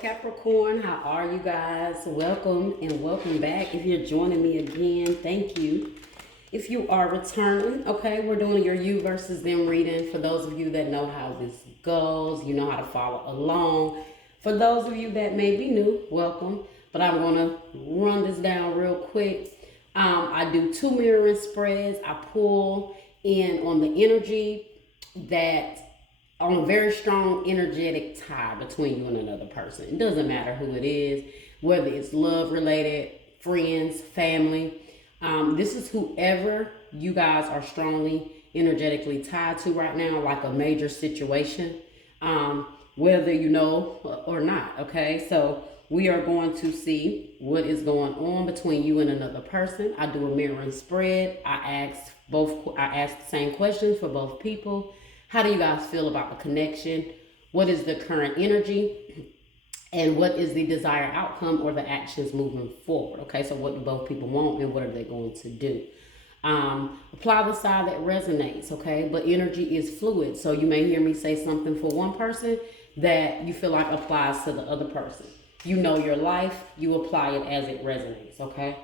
Capricorn. How are you guys? Welcome and welcome back. If you're joining me again, thank you. If you are returning, okay, we're doing your you versus them reading. For those of you that know how this goes, you know how to follow along. For those of you that may be new, welcome. But I'm going to run this down real quick. I do 2 mirroring spreads. I pull in on the energy that on a very strong energetic tie between you and another person. It doesn't matter who it is, whether it's love related, friends, family. This is whoever you guys are strongly energetically tied to right now, like a major situation, whether you know or not. Okay, so we are going to see what is going on between you and another person. I do a mirroring spread. I ask the same questions for both people. How do you guys feel about the connection? What is the current energy? And what is the desired outcome or the actions moving forward? Okay, so what do both people want and what are they going to do? Apply the side that resonates, okay? But energy is fluid. So you may hear me say something for one person that you feel like applies to the other person. You know your life, you apply it as it resonates, okay?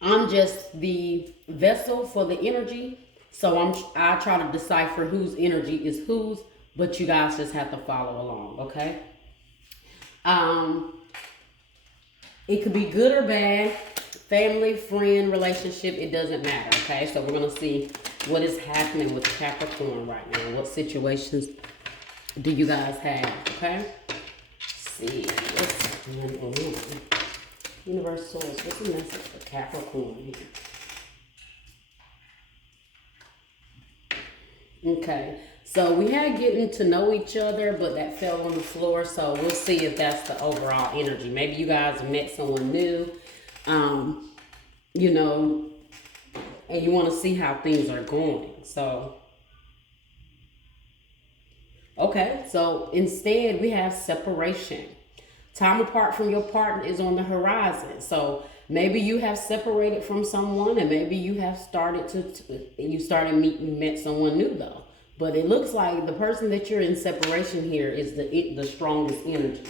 I'm just the vessel for the energy. So I try to decipher whose energy is whose, but you guys just have to follow along, okay? It could be good or bad, family, friend, relationship, it doesn't matter, okay? So we're going to see what is happening with Capricorn right now. What situations do you guys have, okay? Let's see what's going on. Universe source, what's the message for Capricorn here? Okay, so we had getting to know each other, but that fell on the floor. So we'll see if that's the overall energy. Maybe you guys met someone new, you know, and you want to see how things are going. So, okay, so instead we have separation. Time apart from your partner is on the horizon. So maybe you have separated from someone, and maybe you have met someone new though. But it looks like the person that you're in separation here is the strongest energy.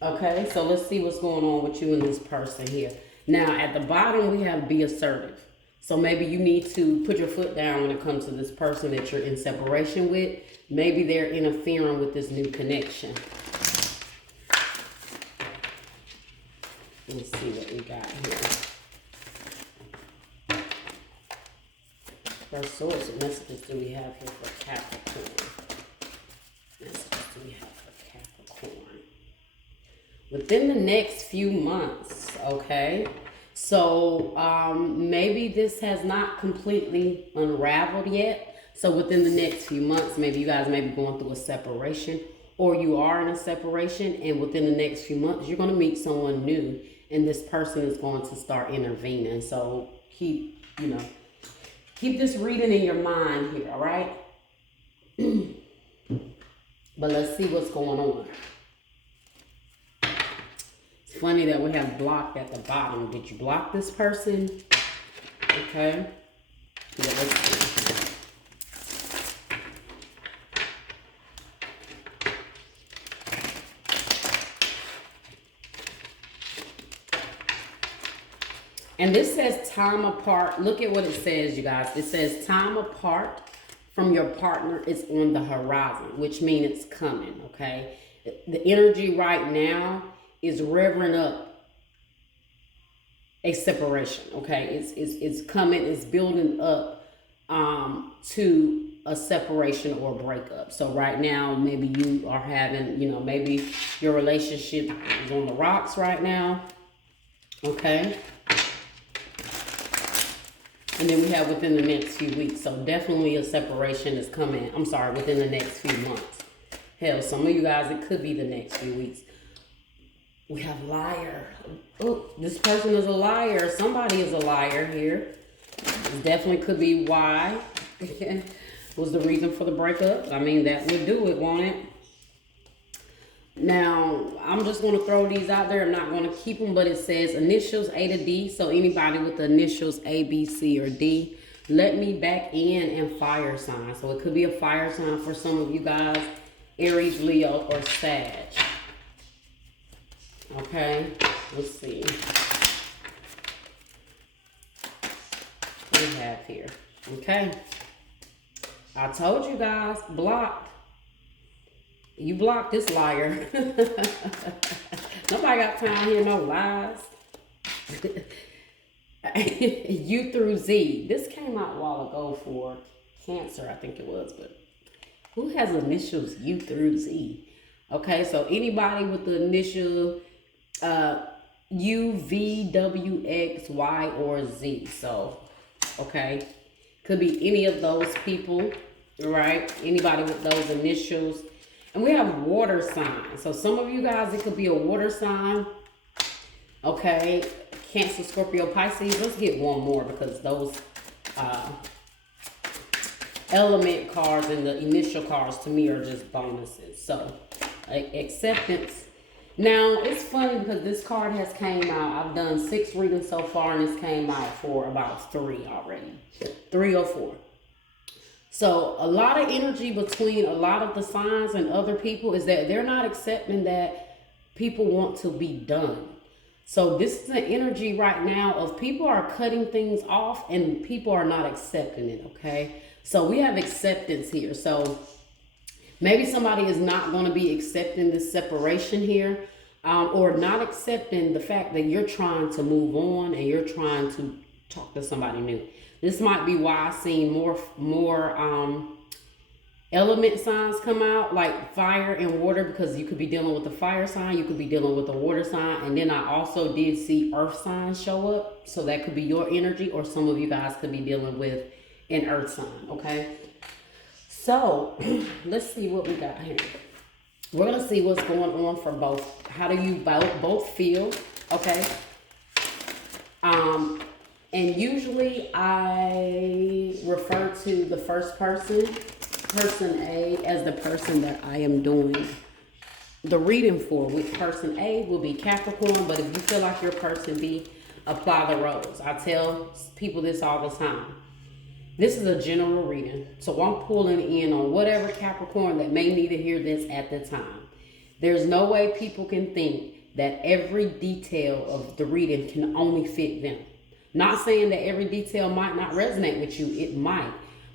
Okay, so let's see what's going on with you and this person here. Now at the bottom we have be assertive. So maybe you need to put your foot down when it comes to this person that you're in separation with. Maybe they're interfering with this new connection. Let's see what we got here. First source, what messages do we have here for Capricorn? Messages do we have for Capricorn? Within the next few months, okay? So maybe this has not completely unraveled yet. So within the next few months, maybe you guys may be going through a separation, or you are in a separation, and within the next few months, you're going to meet someone new, and this person is going to start intervening. So keep this reading in your mind here, all right? But let's see what's going on. It's funny that we have blocked at the bottom. Did you block this person? Okay. Yeah, let's see. And this says time apart. Look at what it says, you guys. It says time apart from your partner is on the horizon, which means it's coming, okay? The energy right now is revving up a separation, okay? It's coming, it's building up to a separation or a breakup. So right now, maybe you are having, maybe your relationship is on the rocks right now, okay? And then we have within the next few weeks. So definitely a separation is coming. I'm sorry, within the next few months. Hell, some of you guys, it could be the next few weeks. We have liar. Oh, this person is a liar. Somebody is a liar here. It definitely could be why was the reason for the breakup. I mean, that would do it, won't it? Now, I'm just going to throw these out there. I'm not going to keep them, but it says initials A to D. So anybody with the initials A, B, C, or D, let me back in and fire sign. So it could be a fire sign for some of you guys, Aries, Leo, or Sag. Okay, let's see what we have here. Okay, I told you guys, blocked. You blocked this liar. Nobody got time to hear no lies. U through Z. This came out a while ago for Cancer, I think it was, but who has initials U through Z? Okay, so anybody with the initial U, V, W, X, Y, or Z. So, okay, could be any of those people, right? Anybody with those initials. And we have water signs. So some of you guys, it could be a water sign. Okay, Cancer, Scorpio, Pisces. Let's get one more because those element cards and the initial cards to me are just bonuses. So acceptance. Now it's funny because this card has came out. I've done 6 readings so far, and this came out for about 3 already, 3 or 4. So a lot of energy between a lot of the signs and other people is that they're not accepting that people want to be done. So this is an energy right now of people are cutting things off and people are not accepting it, okay? So we have acceptance here. So maybe somebody is not going to be accepting this separation here, or not accepting the fact that you're trying to move on and you're trying to talk to somebody new. This might be why I've seen more element signs come out, like fire and water, because you could be dealing with the fire sign, you could be dealing with the water sign, and then I also did see earth signs show up, so that could be your energy, or some of you guys could be dealing with an earth sign, okay? So let's see what we got here. We're gonna see what's going on for both. How do you both feel, okay? And usually I refer to the first person, person A, as the person that I am doing the reading for. With person A will be Capricorn, but if you feel like your person B, apply the roles. I tell people this all the time. This is a general reading, so I'm pulling in on whatever Capricorn that may need to hear this at the time. There's no way people can think that every detail of the reading can only fit them. Not saying that every detail might not resonate with you, it might.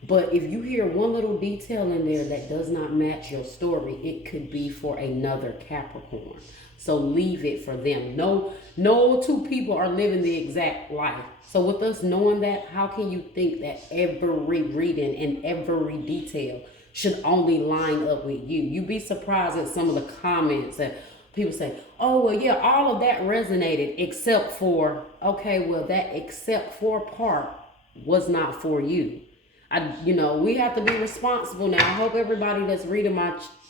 But if you hear one little detail in there that does not match your story, it could be for another Capricorn. So leave it for them. No 2 people are living the exact life. So with us knowing that, how can you think that every reading and every detail should only line up with you? You'd be surprised at some of the comments that people say, oh, well, yeah, all of that resonated except for, okay, well, that except for part was not for you. We have to be responsible now. I hope everybody that's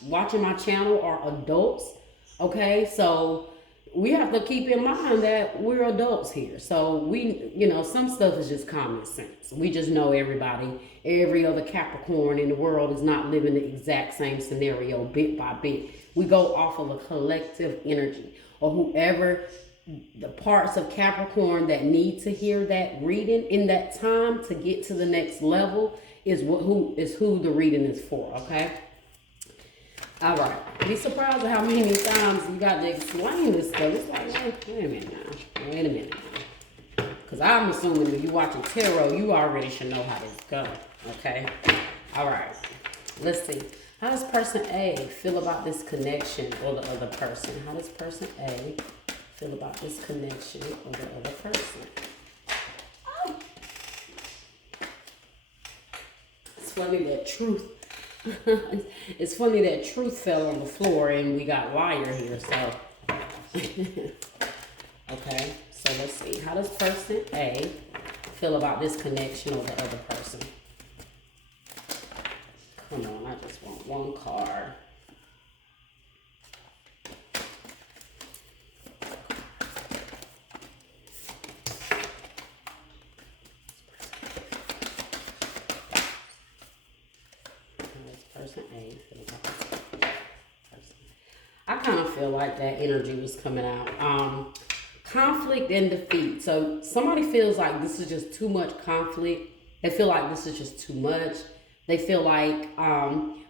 watching my channel are adults, okay? So we have to keep in mind that we're adults here. So some stuff is just common sense. We just know every other Capricorn in the world is not living the exact same scenario bit by bit. We go off of a collective energy, or whoever the parts of Capricorn that need to hear that reading in that time to get to the next level is who the reading is for, okay? All right. Be surprised at how many times you got to explain this stuff. It's like, wait a minute now. Because I'm assuming when you're watching tarot, you already should know how this goes, okay? All right. Let's see. How does person A feel about this connection or the other person? How does person A feel about this connection or the other person? Oh. It's funny that truth fell on the floor and we got liar here, so. Okay, so let's see. How does person A feel about this connection or the other person? Come on, I just want one card. Person A feel about this person. I kind of feel like that energy was coming out. Conflict and defeat. So somebody feels like this is just too much conflict. They feel like this is just too much. They feel like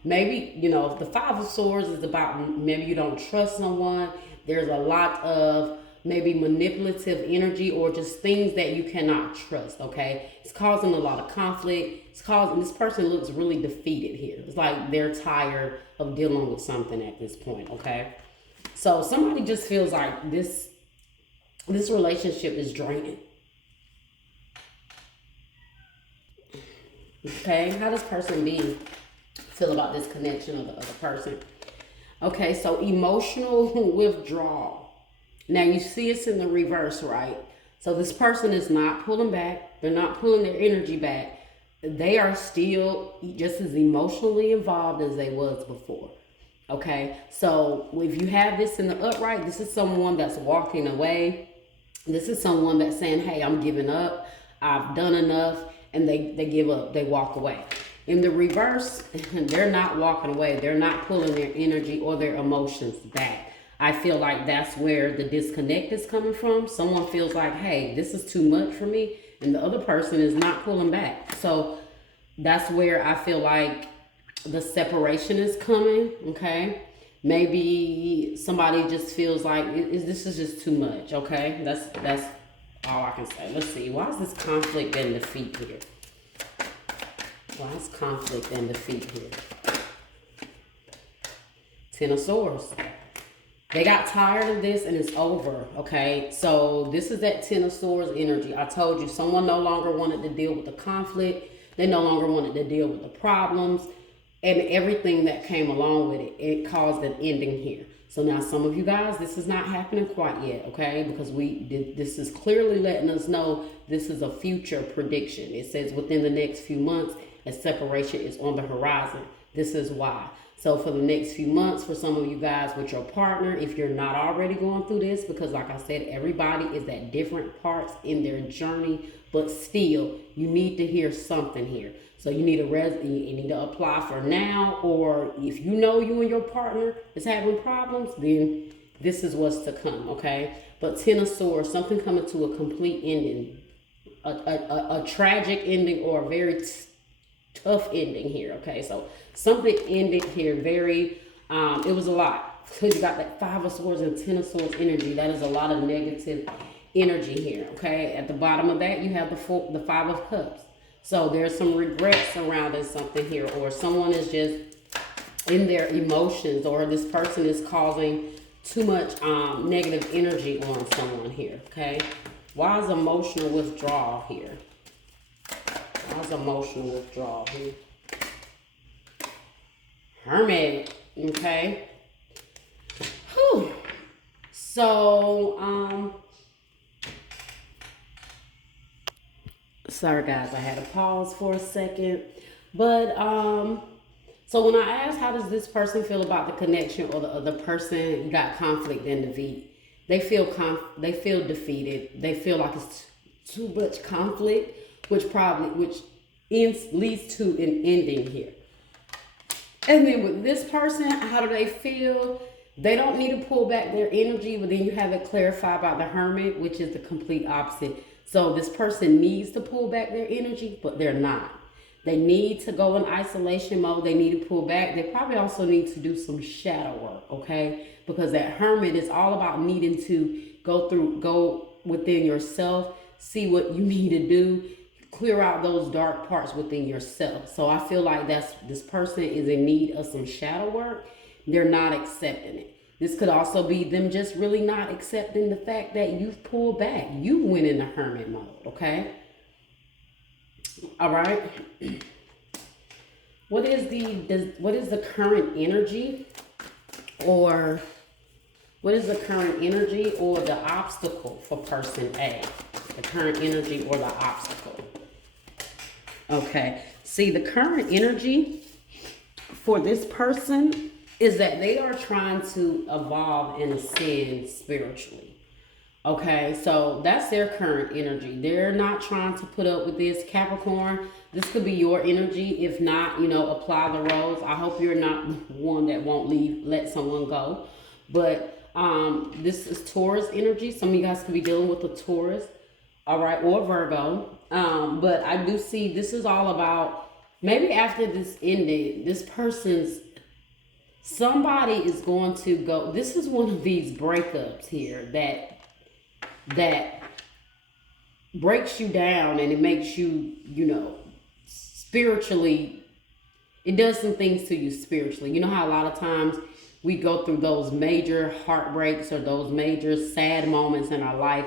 maybe, the 5 of Swords is about maybe you don't trust someone. There's a lot of maybe manipulative energy or just things that you cannot trust, okay? It's causing a lot of conflict. It's causing, this person looks really defeated here. It's like they're tired of dealing with something at this point, okay? So somebody just feels like this relationship is draining. Okay, how does person B feel about this connection of the other person? Okay, so emotional withdrawal. Now you see it's in the reverse, right? So this person is not pulling back. They're not pulling their energy back. They are still just as emotionally involved as they was before. Okay, so if you have this in the upright, this is someone that's walking away. This is someone that's saying, hey, I'm giving up. I've done enough. And they give up. They walk away. In the reverse, they're not walking away. They're not pulling their energy or their emotions back. I feel like that's where the disconnect is coming from. Someone feels like, hey, this is too much for me. And the other person is not pulling back. So that's where I feel like the separation is coming, okay? Maybe somebody just feels like this is just too much, okay? That's all I can say. Let's see. Why is this conflict and defeat here? Why is conflict and defeat here? Ten of Swords. They got tired of this and it's over, okay? So this is that Ten of Swords energy. I told you someone no longer wanted to deal with the conflict. They no longer wanted to deal with the problems and everything that came along with it. It caused an ending here. So now some of you guys, this is not happening quite yet, okay? Because this is clearly letting us know this is a future prediction. It says within the next few months, a separation is on the horizon. This is why. So for the next few months, for some of you guys with your partner, if you're not already going through this, because like I said, everybody is at different parts in their journey, but still, you need to hear something here. So you need you need to apply for now, or if you know you and your partner is having problems, then this is what's to come, okay? But Ten of Swords, something coming to a complete ending, a tragic ending or a very tough ending here, okay? So something ended here very, it was a lot. Because you got that Five of Swords and Ten of Swords energy. That is a lot of negative energy here, okay? At the bottom of that, you have the Five of Cups. So there's some regret surrounding something here, or someone is just in their emotions, or this person is causing too much negative energy on someone here, okay? Why is emotional withdrawal here? Why is emotional withdrawal here? Hermit, okay? Whew. So, sorry guys, I had to pause for a second. But so when I asked how does this person feel about the connection or the other person, you got conflict and defeat. They feel defeated. They feel like it's too much conflict, which leads to an ending here. And then with this person, how do they feel? They don't need to pull back their energy, but then you have it clarified by the Hermit, which is the complete opposite. So this person needs to pull back their energy, but they're not. They need to go in isolation mode. They need to pull back. They probably also need to do some shadow work, okay? Because that Hermit is all about needing to go within yourself, see what you need to do, clear out those dark parts within yourself. So I feel like this person is in need of some shadow work. They're not accepting it. This could also be them just really not accepting the fact that you've pulled back. You went in the Hermit mode, okay? All right. What is the current energy, or what is the current energy or the obstacle for person A? The current energy or the obstacle. Okay. See, the current energy for this person is that they are trying to evolve and ascend spiritually. Okay, so that's their current energy. They're not trying to put up with this. Capricorn, this could be your energy. If not, apply the roles. I hope you're not one that won't let someone go. But this is Taurus energy. Some of you guys could be dealing with a Taurus, all right, or Virgo. But I do see this is all about, maybe after this ending, this person's somebody is going to go, this is one of these breakups here that breaks you down, and it makes you, you know, spiritually, it does some things to you spiritually. You know how a lot of times we go through those major heartbreaks or those major sad moments in our life,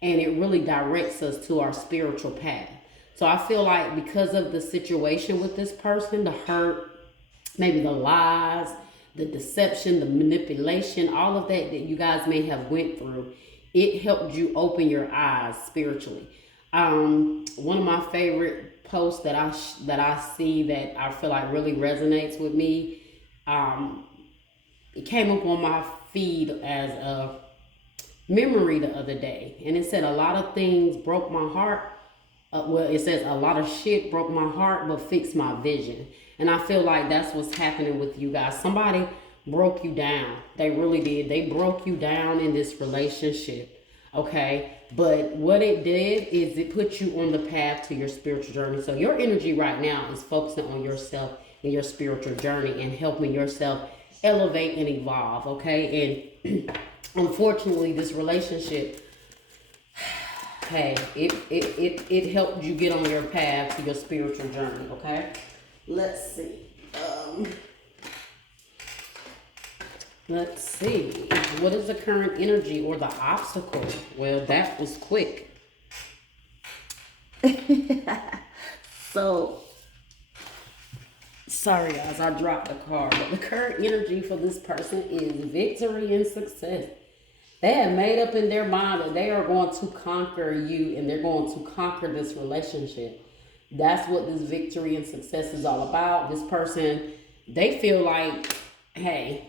and it really directs us to our spiritual path. So I feel like because of the situation with this person, the hurt, maybe the lies, the deception, the manipulation, all of that you guys may have went through, it helped you open your eyes spiritually. One of my favorite posts that I see that I feel like really resonates with me, it came up on my feed as a memory the other day, and it said a lot of things broke my heart. Well, it says a lot of shit broke my heart but fixed my vision. And I feel like that's what's happening with you guys. Somebody broke you down. They really did. They broke you down in this relationship. Okay? But what it did is it put you on the path to your spiritual journey. So your energy right now is focusing on yourself and your spiritual journey and helping yourself elevate and evolve. Okay? And unfortunately, this relationship, hey, it helped you get on your path to your spiritual journey. Okay? Let's see. Let's see. What is the current energy or the obstacle? Well, that was quick. So, sorry guys, I dropped the card. But the current energy for this person is victory and success. They have made up in their mind that they are going to conquer you, and they're going to conquer this relationship. That's what this victory and success is all about. This person, they feel like, hey,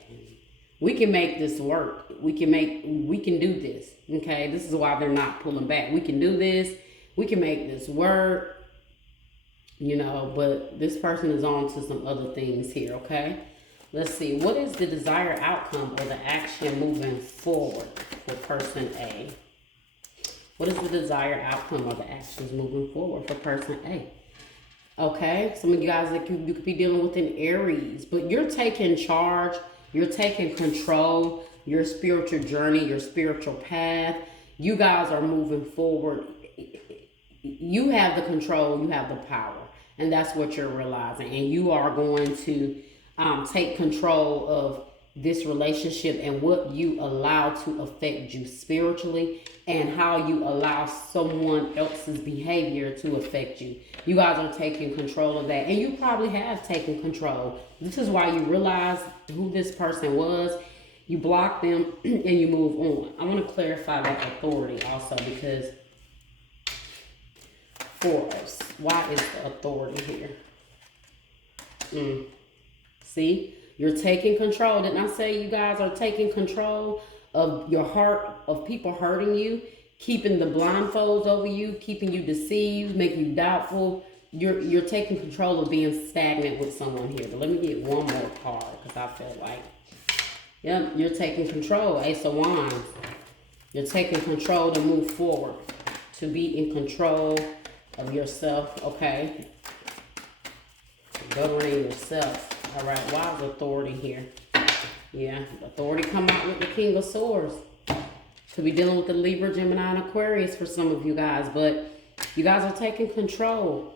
we can make this work. We can do this. Okay, this is why they're not pulling back. We can do this. We can make this work. You know, but this person is on to some other things here. Okay, let's see. What is the desired outcome or the action moving forward for person A? What is the desired outcome or the actions moving forward for person A? Okay, some of you guys that you could be dealing with an Aries, but you're taking charge, you're taking control, your spiritual journey, your spiritual path. You guys are moving forward. You have the control, you have the power, and that's what you're realizing. And you are going to take control of this relationship and what you allow to affect you spiritually and how you allow someone else's behavior to affect you. You guys are taking control of that, and you probably have taken control. This is why you realize who this person was. You block them and you move on. I want to clarify that authority also, because for us, why is the authority here? See? You're taking control. Didn't I say you guys are taking control of your heart, of people hurting you, keeping the blindfolds over you, keeping you deceived, making you doubtful? You're taking control of being stagnant with someone here. But let me get one more card, because I feel like, yep, you're taking control. Ace of Wands. You're taking control to move forward, to be in control of yourself. Okay. Governing yourself. All right, why is authority here? Yeah, authority come out with the King of Swords. Could be dealing with the Libra, Gemini, and Aquarius for some of you guys, but you guys are taking control.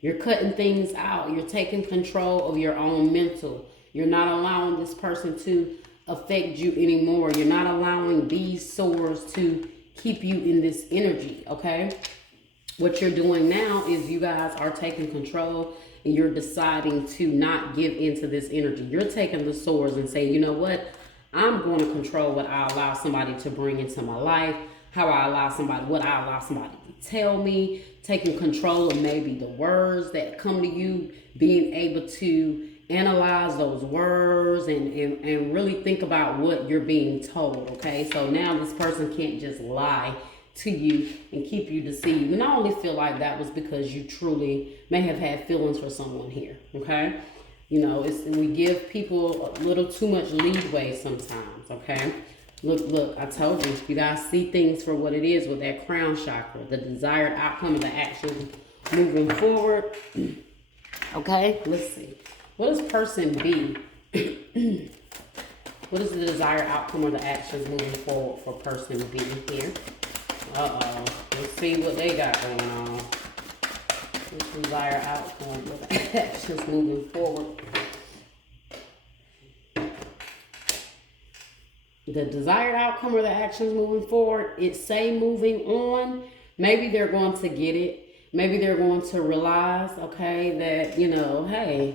You're cutting things out. You're taking control of your own mental. You're not allowing this person to affect you anymore. You're not allowing these swords to keep you in this energy, okay? What you're doing now is you guys are taking control, and you're deciding to not give into this energy. You're taking the swords and saying, you know what? I'm going to control what I allow somebody to bring into my life, how I allow somebody, what I allow somebody to tell me, taking control of maybe the words that come to you, being able to analyze those words and really think about what you're being told, okay? So now this person can't just lie to you and keep you deceived. And I only feel like that was because you truly may have had feelings for someone here, okay? You know, we give people a little too much leeway sometimes, okay? Look, I told you, you guys see things for what it is with that crown chakra, the desired outcome of the action moving forward. Okay, let's see. What is person B What is the desired outcome or the actions moving forward for person B here? Uh-oh. Let's see what they got going on. This desired outcome or the actions moving forward. The desired outcome or the actions moving forward, it's say moving on. Maybe they're going to get it. Maybe they're going to realize, okay, that, hey,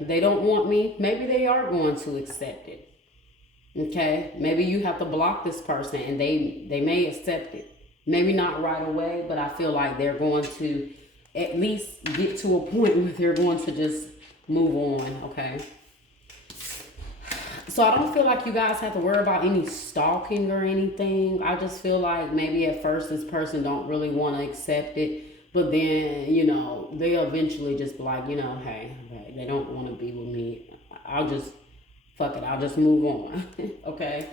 they don't want me. Maybe they are going to accept it. Okay, maybe you have to block this person and they may accept it. Maybe not right away, but I feel like they're going to at least get to a point where they're going to just move on, okay? So I don't feel like you guys have to worry about any stalking or anything. I just feel like maybe at first this person don't really want to accept it. But then, they'll eventually just be like, hey, they don't want to be with me. I'll just move on. Okay?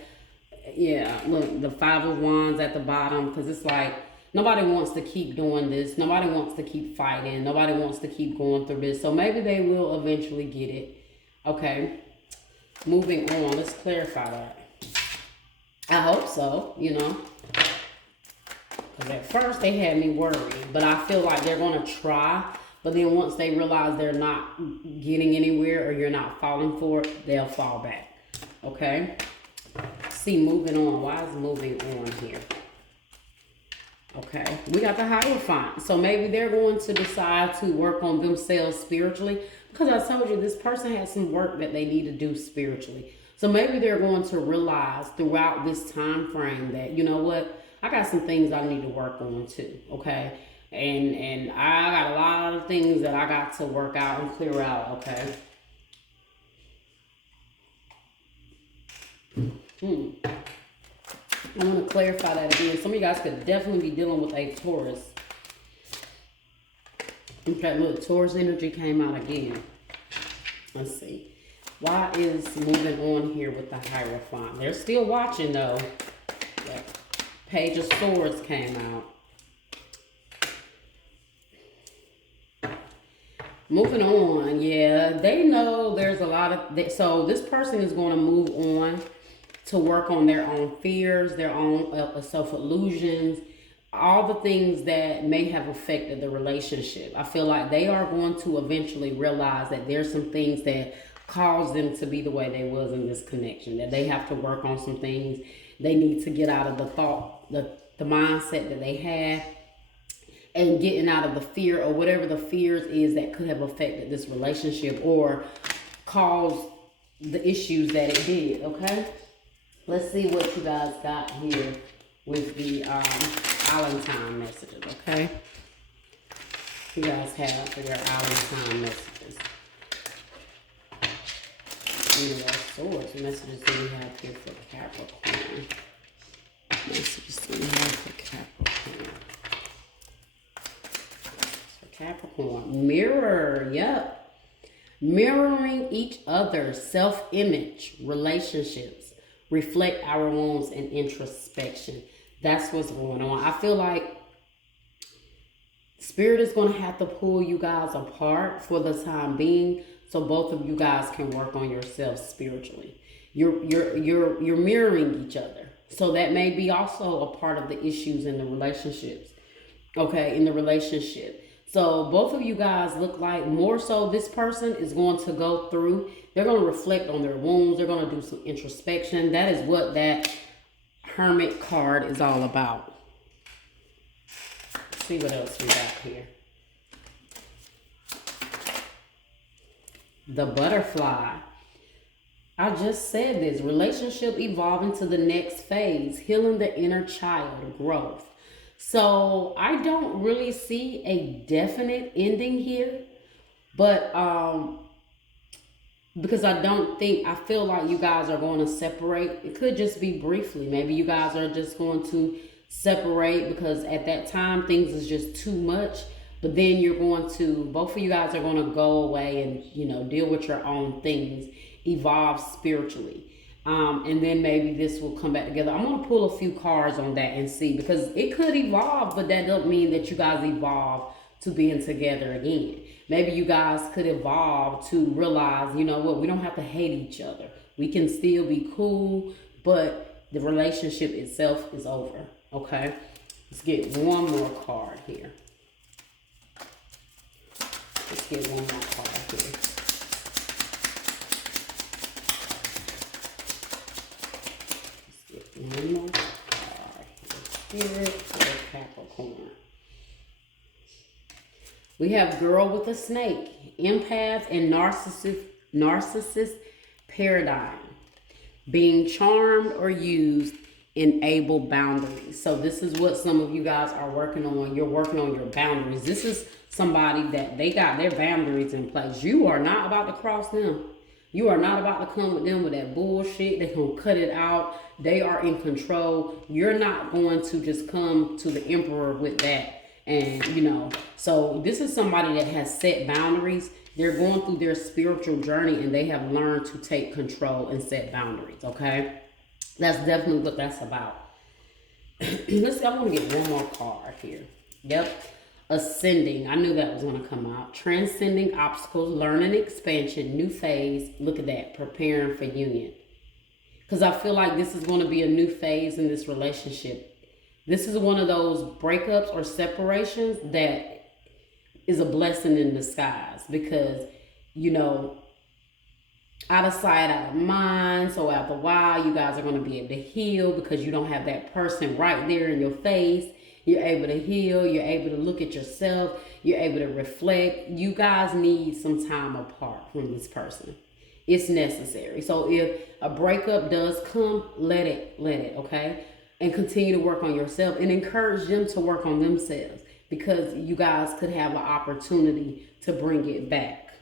Yeah, look, the 5 of Wands at the bottom, because it's like nobody wants to keep doing this. Nobody wants to keep fighting. Nobody wants to keep going through this. So maybe they will eventually get it. Okay? Moving on, let's clarify that. I hope so, Because at first they had me worried, but I feel like they're going to try. But then once they realize they're not getting anywhere or you're not falling for it, they'll fall back. Okay? See, moving on. Why is moving on here? Okay. We got the Hierophant. So maybe they're going to decide to work on themselves spiritually. Because I told you, this person has some work that they need to do spiritually. So maybe they're going to realize throughout this time frame that, you know what, I got some things I need to work on too, okay? And I got a lot of things that I got to work out and clear out, okay? I want to clarify that again. Some of you guys could definitely be dealing with a Taurus. Okay, look, Taurus energy came out again. Let's see. Why is moving on here with the Hierophant? They're still watching, though. The Page of Swords came out. Moving on, yeah. They know there's a lot of... So this person is going to move on to work on their own fears, their own self-illusions, all the things that may have affected the relationship. I feel like they are going to eventually realize that there's some things that caused them to be the way they was in this connection, that they have to work on some things. They need to get out of the thought, the mindset that they have, and getting out of the fear or whatever the fears is that could have affected this relationship or caused the issues that it did, okay? Let's see what you guys got here with the Valentine messages, okay? You guys have for your Valentine messages. Swords messages do we have here for Capricorn? Messages do we have for Capricorn? For Capricorn, mirror, yep. Mirroring each other's self-image, relationships, reflect our wounds and introspection. That's what's going on. I feel like Spirit is going to have to pull you guys apart for the time being, so both of you guys can work on yourselves spiritually. You're mirroring each other, so that may be also a part of the issues in the relationships. Okay, in the relationship. So both of you guys look like more so this person is going to go through. They're going to reflect on their wounds. They're going to do some introspection. That is what that Hermit card is all about. Let's see what else we got here. The Butterfly. I just said this. Relationship evolving to the next phase. Healing the inner child. Growth. So I don't really see a definite ending here. But because I feel like you guys are going to separate. It could just be briefly. Maybe you guys are just going to separate because at that time things is just too much. But then you're going to, both of you guys are going to go away and, deal with your own things, evolve spiritually. And then maybe this will come back together. I'm going to pull a few cards on that and see, because it could evolve, but that doesn't mean that you guys evolve to being together again. Maybe you guys could evolve to realize, you know what, we don't have to hate each other. We can still be cool, but the relationship itself is over. Okay? Let's get one more card here. Let's get one more card here. Let's get one more card here. Spirit for Capricorn. We have girl with a snake, empath, and narcissist paradigm. Being charmed or used, enable boundaries. So this is what some of you guys are working on. You're working on your boundaries. This is somebody that they got their boundaries in place. You are not about to cross them. You are not about to come with them with that bullshit. They're going to cut it out. They are in control. You're not going to just come to the emperor with that. And, you know, so this is somebody that has set boundaries. They're going through their spiritual journey and they have learned to take control and set boundaries, okay? That's definitely what that's about. Let's see, I'm going to get one more card here. Yep. Ascending. I knew that was going to come out. Transcending obstacles, learning expansion, new phase. Look at that. Preparing for union. Because I feel like this is going to be a new phase in this relationship. This is one of those breakups or separations that is a blessing in disguise because, you know, out of sight, out of mind. So after a while, you guys are going to be able to heal because you don't have that person right there in your face. You're able to heal. You're able to look at yourself. You're able to reflect. You guys need some time apart from this person. It's necessary. So if a breakup does come, let it, okay? And continue to work on yourself and encourage them to work on themselves because you guys could have an opportunity to bring it back.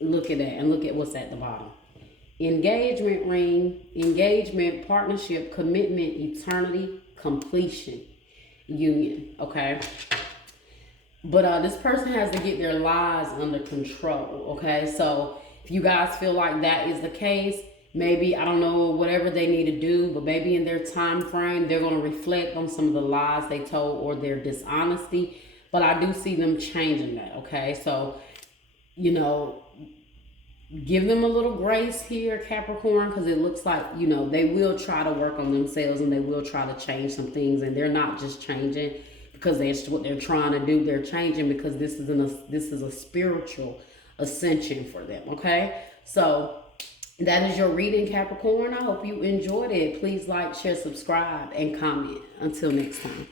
Look at that and look at what's at the bottom. Engagement ring, engagement, partnership, commitment, eternity, completion, union, okay? But this person has to get their lives under control, okay? So if you guys feel like that is the case, maybe, I don't know, whatever they need to do, but maybe in their time frame, they're going to reflect on some of the lies they told or their dishonesty. But I do see them changing that, okay? So, you know, give them a little grace here, Capricorn, because it looks like, you know, they will try to work on themselves and they will try to change some things. And they're not just changing because that's what they're trying to do. They're changing because this is a spiritual ascension for them, okay? So that is your reading, Capricorn. I hope you enjoyed it. Please like, share, subscribe, and comment. Until next time.